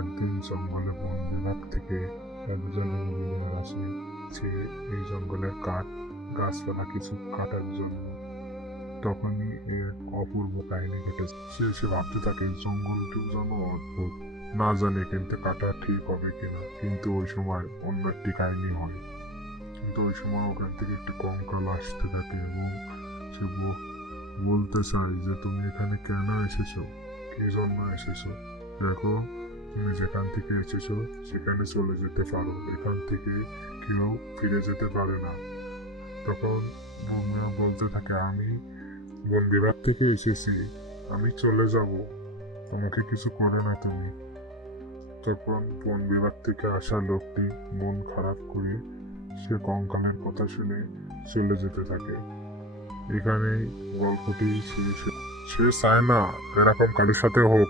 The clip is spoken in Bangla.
একদিন জঙ্গলে বন বিভাগ থেকে একজন ইঞ্জিনিয়ার আসে। সে এই জঙ্গলের কাঠ গাছপালা কিছু কাটার জন্য। তখনই এক অপূর্ব কাহিনী ঘটেছে। সে ভাবতে থাকে জঙ্গলটিও যেন অদ্ভুত, না জানে কিন্তু কাটা ঠিক হবে কিনা। কিন্তু ওই সময় অন্য একটি কাহিনী হয়। কিন্তু ওই সময় ওখান থেকে একটি কঙ্কাল আসতে থাকে এবং সে বলতে চায় যে তুমি এখানে কেন এসেছো, কি জন্য এসেছো। দেখো, তুমি যেখান থেকে এসেছো সেখানে চলে যেতে পারো, এখান থেকে কেউ ফিরে যেতে পারে না। তখন বনমিয়া বলতে থাকে আমি বন বিভাগ থেকে এসেছি, আমি চলে যাব, তোমাকে কিছু করো না তুমি। তখন বন বিভাগ থেকে আসা লোকটি মন খারাপ করে সে কঙ্কালের কথা শুনে চলে যেতে থাকে। এখানেই গল্পটি শেষ। সে চায় না এরকম কারোর সাথে হোক,